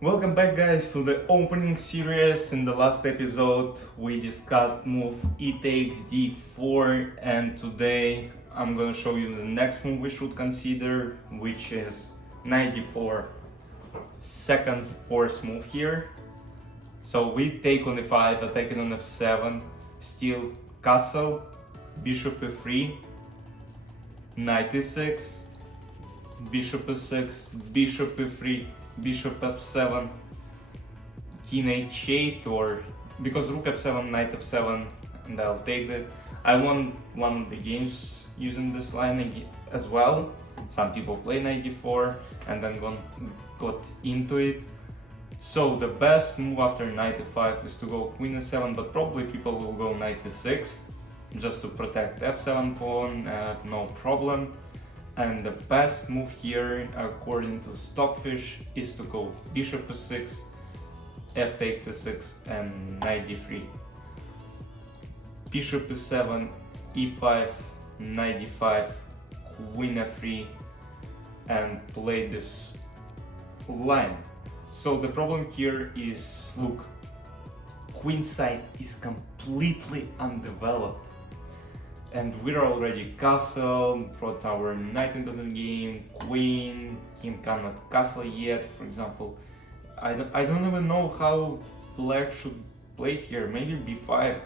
Welcome back, guys, to the opening series. In the last episode we discussed move e takes d4, and today I'm gonna show you the next move we should consider, which is knight d4. Second horse move here. So we take on e5, attacking on f7, steal castle, bishop e3, knight e6, bishop e6, bishop e3, bishop f7, king h8, or because rook f7, knight f7, and I'll take it. I won one of the games using this line as well. Some people play knight d4 and then got into it. So the best move after knight e5 is to go queen e7, but probably people will go knight e6 just to protect f7 pawn, no problem. And the best move here, according to Stockfish, is to go bishop e6, f takes e6, and knight d3. Bishop e7, e5, knight d5, queen f3, and play this line. So the problem here is, look, queen side is completely undeveloped. And we're already castle, brought our knight into the game, queen, king cannot castle yet, for example. I don't even know how black should play here. Maybe b5,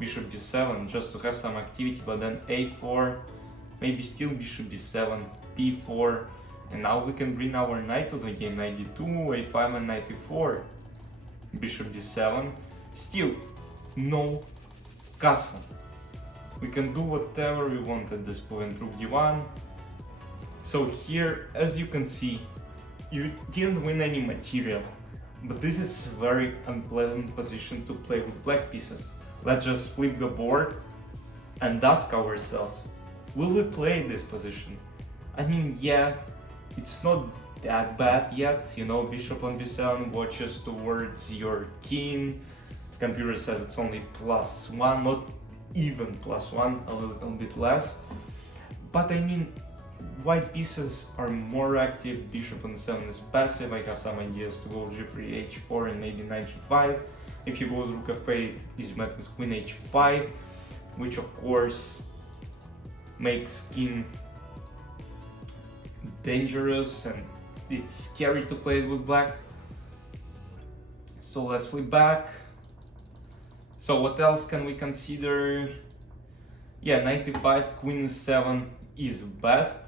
bishop b7, just to have some activity, but then a4, maybe still bishop b7, b4, and now we can bring our knight to the game, knight d2, a5 and knight e4, bishop d7, still no castle. We can do whatever we want at this point, rook d1. So here, as you can see, you didn't win any material, but this is a very unpleasant position to play with black pieces. Let's just flip the board and ask ourselves, will we play this position? I mean, yeah, it's not that bad yet, you know, bishop on b7 watches towards your king, computer says it's only +1, not even +1, a little bit less. But I mean, white pieces are more active, bishop on 7 is passive. I have some ideas to go g3, h4, and maybe knight g5. If you go with rook f8, is met with queen h5, which of course makes king dangerous and it's scary to play it with black. So let's flip back. So what else can we consider? Yeah, knight e5, queen e7 is best,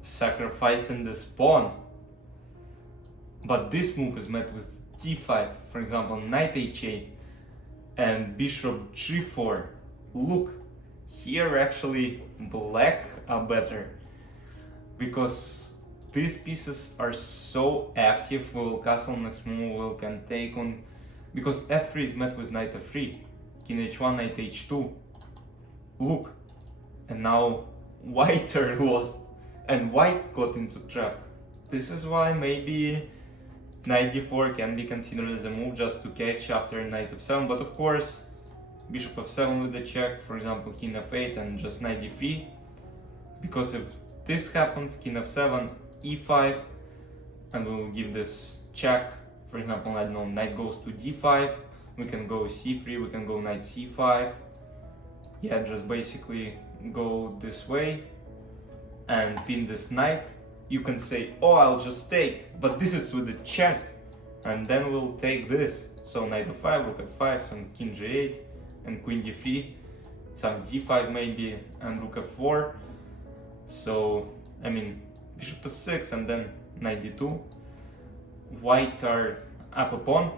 sacrificing this pawn. But this move is met with d5, for example, knight h8 and bishop g4. Look, here actually black are better, because these pieces are so active. We will castle next move, we can take on, because f3 is met with knight f3, king h1, knight h2. Look, and now white are lost, and white got into trap. This is why maybe knight d4 can be considered as a move just to catch after knight f7, but of course bishop f7 with the check, for example king f8 and just knight d3, because if this happens, king f7, e5, and we'll give this check. For example, I don't know, knight goes to d5, we can go c3, we can go knight c5. Yeah, just basically go this way and pin this knight. You can say, oh, I'll just take, but this is with the check, and then we'll take this. So knight f5, rook f5, some king g8, and queen d3, some d5 maybe, and rook f4. So, I mean, bishop e6 and then knight d2. White are up a pawn.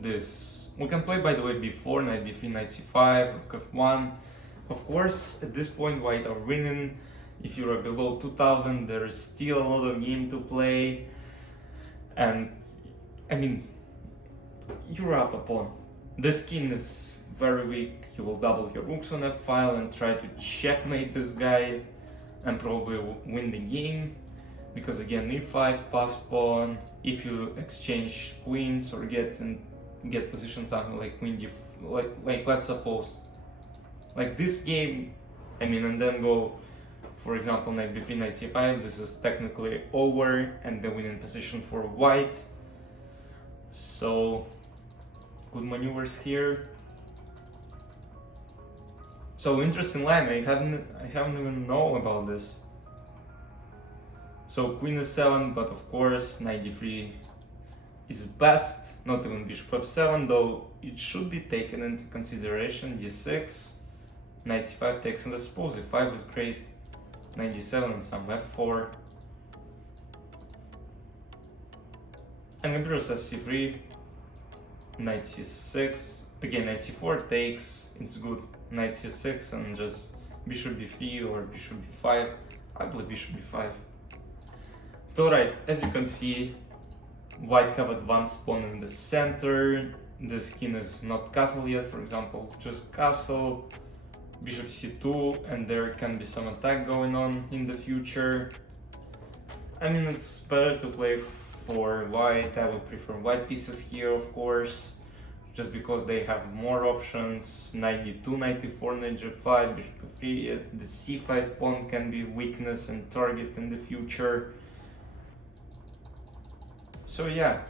This we can play, by the way, b4, knight b3, knight c5, rook f1. Of course, at this point, white are winning. If you are below 2000, there is still a lot of game to play. And I mean, you're up a pawn. This king is very weak. You will double your rooks on f-file and try to checkmate this guy and probably win the game. Because again, e5 pass pawn, if you exchange queens or get position something like queen d, like let's suppose, like this game, I mean, and then go for example, knight b3, knight c5, this is technically over and the winning position for white. So good maneuvers here. So interesting line, I haven't even known about this. So queen e7, but of course knight d3 is best, not even bishop f7, though it should be taken into consideration. d6, knight c5 takes, and I suppose e5 is great, knight d7 and some f4. And Emperor says c3, knight c6, again knight c4 takes, it's good, knight c6 and just bishop b3 or bishop b5, I believe bishop b5. Alright, as you can see, white have advanced pawn in the center, this king is not castle yet, for example, just castle, bishop c2, and there can be some attack going on in the future. I mean, it's better to play for white, I would prefer white pieces here, of course, just because they have more options, knight d2, knight e4, knight g5, bishop e3, the c5 pawn can be weakness and target in the future. So yeah,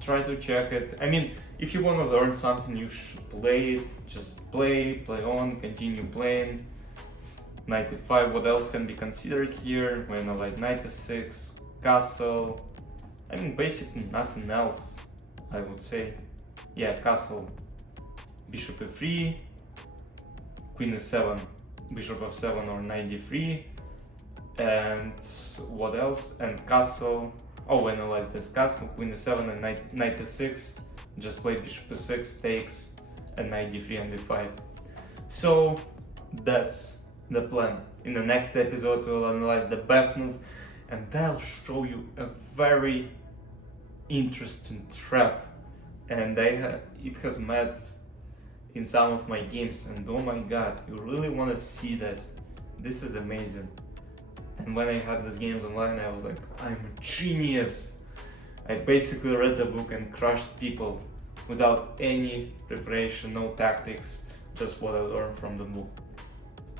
try to check it. I mean, if you want to learn something, you should play it. Just play on, continue playing. Knight e5, what else can be considered here? When I like knight e6, castle. I mean, basically nothing else, I would say. Yeah, castle, bishop e3, queen e7, bishop f7 or knight d3. And what else? And castle. Oh, and I like this castle, queen e7 and knight e6, just play bishop e6, takes, and knight d3 and d5. So that's the plan. In the next episode we'll analyze the best move, and I'll show you a very interesting trap, and it has met in some of my games, and oh my god, you really want to see this. This is amazing. And when I had these games online, I was like, I'm a genius. I basically read the book and crushed people without any preparation, no tactics, just what I learned from the book.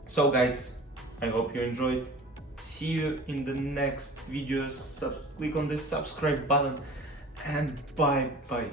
So guys, I hope you enjoyed. See you in the next videos. Click on the subscribe button and bye bye.